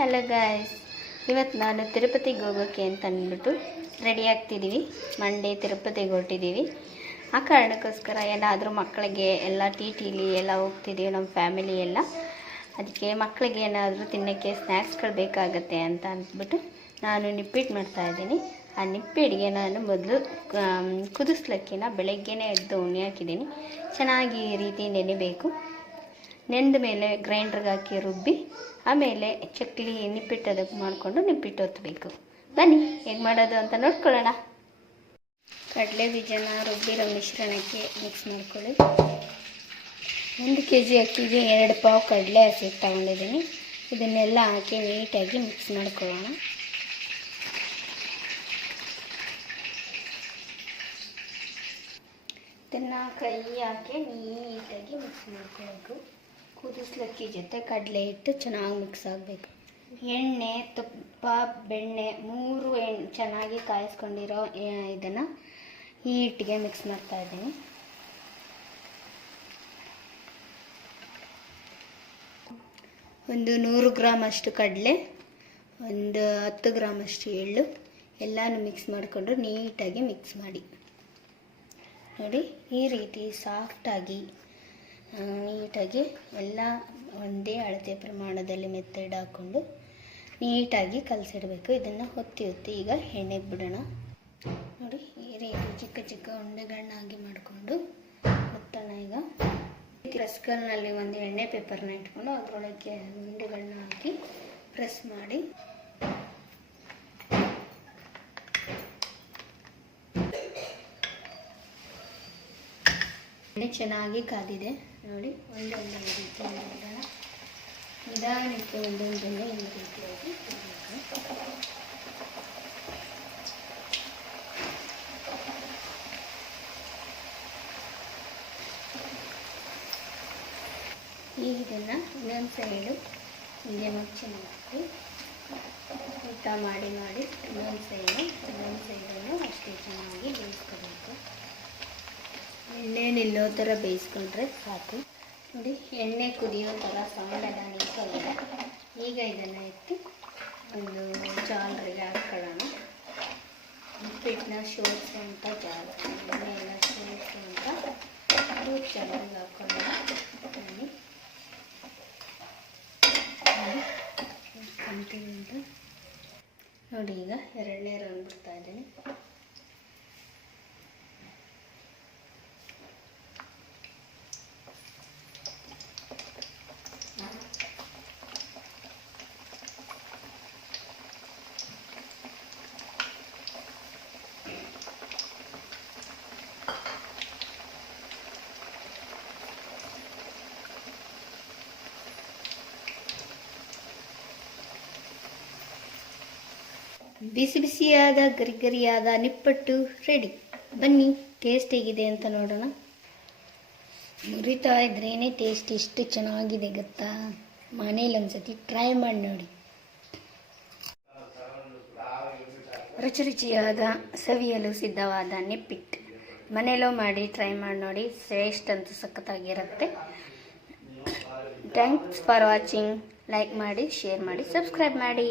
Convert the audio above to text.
Hello guys, ಇವತ್ತು ನಾನು ತಿರುಪತಿಗೆ ಹೋಗೋಕ್ಕೆ ಅಂತ ಅಂದ್ಬಿಟ್ಟು ರೆಡಿ ಆಗ್ತಿದ್ದೀವಿ. ಮಂಡೇ ತಿರುಪತಿಗೆ ಹೊರಟಿದ್ದೀವಿ. ಆ ಕಾರಣಕ್ಕೋಸ್ಕರ ಏನಾದರೂ ಮಕ್ಕಳಿಗೆ ಎಲ್ಲ ಟಿಲಿ ಎಲ್ಲ ಹೋಗ್ತಿದ್ದೀವಿ, ನಮ್ಮ ಫ್ಯಾಮಿಲಿ ಎಲ್ಲ. ಅದಕ್ಕೆ ಮಕ್ಕಳಿಗೆ ಏನಾದರೂ ತಿನ್ನೋಕ್ಕೆ ಸ್ನ್ಯಾಕ್ಸ್ಗಳು ಬೇಕಾಗತ್ತೆ ಅಂತ ಅಂದ್ಬಿಟ್ಟು ನಾನು ನಿಪ್ಪಿಟ್ಟು ಮಾಡ್ತಾಯಿದ್ದೀನಿ. ಆ ನಿಪ್ಪಿಟ್ಟಿಗೆ ನಾನು ಮೊದಲು ಕುದಿಸ್ಲಕ್ಕಿನ ಬೆಳಗ್ಗೆನೇ ಎದ್ದು ಉಣ್ಣೆ ಹಾಕಿದ್ದೀನಿ. ಚೆನ್ನಾಗಿ ಈ ರೀತಿ ನೆನೆಬೇಕು. ನೆಂದ ಮೇಲೆ ಗ್ರೈಂಡ್ರಿಗೆ ಹಾಕಿ ರುಬ್ಬಿ ಆಮೇಲೆ ಚಕ್ಲಿ ನಿಪ್ಪಿಟ್ಟು ಅದಕ್ಕೆ ಮಾಡಿಕೊಂಡು ನಿಪ್ಪಿಟ್ಟು ಒತ್ತಬೇಕು. ಬನ್ನಿ ಹೇಗೆ ಮಾಡೋದು ಅಂತ ನೋಡ್ಕೊಳ್ಳೋಣ. ಕಡಲೆ ಬೀಜನ ರುಬ್ಬಿರೋ ಮಿಶ್ರಣಕ್ಕೆ ಮಿಕ್ಸ್ ಮಾಡ್ಕೊಳ್ಳಿ. 1 kg ಅಕ್ಕಿಗೆ 2 ಪಾವು ಕಡಲೆ ಹಸಿ ತಗೊಂಡಿದ್ದೀನಿ. ಇದನ್ನೆಲ್ಲ ಹಾಕಿ ನೀಟಾಗಿ ಮಿಕ್ಸ್ ಮಾಡ್ಕೊಳ್ಳೋಣ. ಇದನ್ನು ಕೈ ಹಾಕಿ ನೀಟಾಗಿ ಮಿಕ್ಸ್ ಮಾಡ್ಕೊಳ್ಬೇಕು. ಕುದಿಸ್ಲಕ್ಕಿ ಜೊತೆ ಕಡಲೆ ಹಿಟ್ಟು ಚೆನ್ನಾಗಿ ಮಿಕ್ಸ್ ಆಗಬೇಕು. ಎಣ್ಣೆ, ತುಪ್ಪ, ಬೆಣ್ಣೆ 3 ಚೆನ್ನಾಗಿ ಕಾಯಿಸ್ಕೊಂಡಿರೋ ಇದನ್ನು ಈ ಹಿಟ್ಟಿಗೆ ಮಿಕ್ಸ್ ಮಾಡ್ತಾಯಿದ್ದೀನಿ. ಒಂದು 100 ಗ್ರಾಮ್ ಅಷ್ಟು ಕಡಲೆ, ಒಂದು 10 ಗ್ರಾಮ್ ಅಷ್ಟು ಎಳ್ಳು ಎಲ್ಲನೂ ಮಿಕ್ಸ್ ಮಾಡಿಕೊಂಡು ನೀಟಾಗಿ ಮಿಕ್ಸ್ ಮಾಡಿ. ನೋಡಿ, ಈ ರೀತಿ ಸಾಫ್ಟಾಗಿ ನೀಟಾಗಿ ಎಲ್ಲ ಒಂದೇ ಅಳತೆ ಪ್ರಮಾಣದಲ್ಲಿ ಮೆತ್ತಡ್ ಹಾಕ್ಕೊಂಡು ನೀಟಾಗಿ ಕಲಸಿಡಬೇಕು. ಇದನ್ನು ಹೊತ್ತಿ ಈಗ ಎಣ್ಣೆಗೆ ಬಿಡೋಣ. ನೋಡಿ, ಈ ರೀತಿ ಚಿಕ್ಕ ಚಿಕ್ಕ ಉಂಡೆಗಳನ್ನಾಗಿ ಮಾಡಿಕೊಂಡು ಮುಟ್ಟೋಣ. ಈಗ ರಸ್ಕಲ್ನಲ್ಲಿ ಒಂದು ಎಣ್ಣೆ ಪೇಪರ್ನ ಇಟ್ಕೊಂಡು ಅದರೊಳಗೆ ಉಂಡೆಗಳನ್ನ ಹಾಕಿ ಪ್ರೆಸ್ ಮಾಡಿ ಎಣ್ಣೆ ಚೆನ್ನಾಗಿ ಕಾದಿದೆ. ನೋಡಿ, ಒಂದೇ ರೀತಿ ಮಾಡೋಣ. ನಿಧಾನಕ್ಕೆ ಒಂದೊಂದನ್ನು ಈ ರೀತಿಯಾಗಿ ಇದನ್ನು ಇನ್ನೊಂದು ಸೈಡು ಹೀಗೆ ಮುಚ್ಚಿ ಮಾಡಿ ಊಟ ಮಾಡಿ ಇನ್ನೊಂದು ಸೈಡನ್ನು ಅಷ್ಟೇ ಚೆನ್ನಾಗಿ ಬೇಯಿಸ್ಕೋಬೇಕು. ಎಣ್ಣೆ ನಿಲ್ಲೋ ಥರ ಬೇಯಿಸ್ಕೊಂಡ್ರೆ ಸಾಕು. ನೋಡಿ, ಎಣ್ಣೆ ಕುದಿಯೋ ಥರ ಸೌಂಡ್ ಎಲ್ಲ ನಿಂತ್ಕೊಂಡಿದೆ. ಈಗ ಇದನ್ನು ಎತ್ತಿ ಒಂದು ಜಾಲರಿಗೆ ಹಾಕ್ಕೊಳ್ಳೋಣ. ನಿಪ್ಪಿಟ್ಟನ್ನ ಶೋಧಿಸುವಂಥ ಜಾಲ, ಎಣ್ಣೆ ಎಲ್ಲ ಶೋಧಿಸುವಂಥ ಜಾಲರಿಗೆ ಹಾಕ್ಕೊಳ್ಳೋಣ. ಅಂತೀವಿ ಅಂತ ನೋಡಿ. ಈಗ 2ನೇ ರೌಂಡ್ ಬಿಡ್ತಾ ಇದ್ದೀನಿ. ಬಿಸಿ ಬಿಸಿಯಾದ ಗರಿಗರಿಯಾದ ನಿಪ್ಪಟ್ಟು ರೆಡಿ. ಬನ್ನಿ ಟೇಸ್ಟ್ ಹೇಗಿದೆ ಅಂತ ನೋಡೋಣ. ಮುರಿತಾ ಇದ್ರೇ ಟೇಸ್ಟ್ ಎಷ್ಟು ಚೆನ್ನಾಗಿದೆ ಗೊತ್ತಾ. ಮನೇಲಿ ಒಂದ್ಸತಿ ಟ್ರೈ ಮಾಡಿ ನೋಡಿ. ರುಚಿಯಾದ ಸವಿಯಲು ಸಿದ್ಧವಾದ ನಿಪ್ಪಿಟ್ಟು ಮನೇಲೂ ಮಾಡಿ ಟ್ರೈ ಮಾಡಿ ನೋಡಿ. ಟೇಸ್ಟ್ ಅಂತೂ ಸಖತ್ತಾಗಿರುತ್ತೆ. Thanks for watching. ಲೈಕ್ ಮಾಡಿ, ಶೇರ್ ಮಾಡಿ, ಸಬ್ಸ್ಕ್ರೈಬ್ ಮಾಡಿ.